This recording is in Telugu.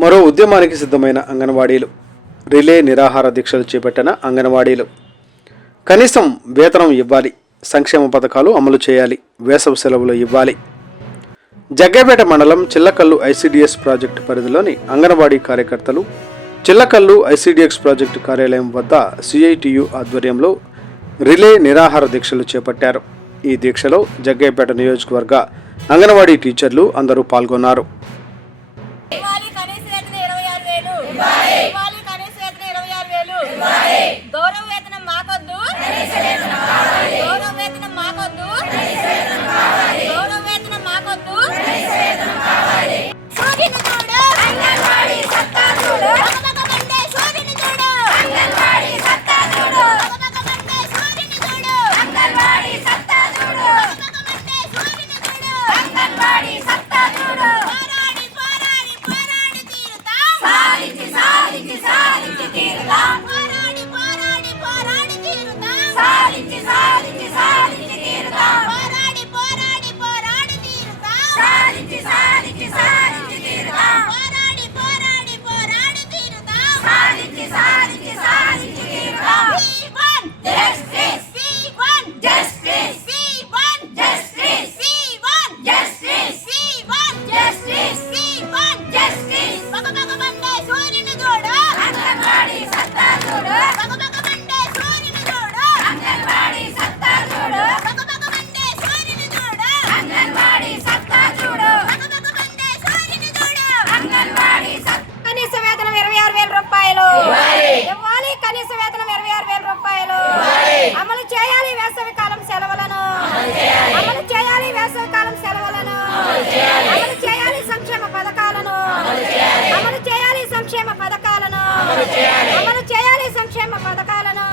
మరో ఉద్యమానికి సిద్ధమైన అంగన్వాడీలు. రిలే నిరాహార దీక్షలు చేపట్టిన అంగన్వాడీలు. కనీసం వేతనం ఇవ్వాలి, సంక్షేమ పథకాలు అమలు చేయాలి, వేసవి సెలవులు ఇవ్వాలి. జగ్గైపేట మండలం చిల్లకల్లు ఐసిడిఎస్ ప్రాజెక్టు పరిధిలోని అంగన్వాడీ కార్యకర్తలు చిల్లకల్లు ఐసిడిఎస్ ప్రాజెక్టు కార్యాలయం వద్ద సిఐటియు ఆధ్వర్యంలో రిలే నిరాహార దీక్షలు చేపట్టారు. ఈ దీక్షలో జగ్గైపేట నియోజకవర్గ అంగన్వాడీ టీచర్లు అందరూ పాల్గొన్నారు. కనీస వేతనం 26,000 రూపాయలు. అమలు చేయాలి వేసవి కాలం సెలవులను. అమలు చేయాలి వేసవి కాలం సెలవులను. అమలు చేయాలి సంక్షేమ పథకాలను. అమలు చేయాలి సంక్షేమ పథకాలను. అమలు చేయాలి సంక్షేమ పథకాలను.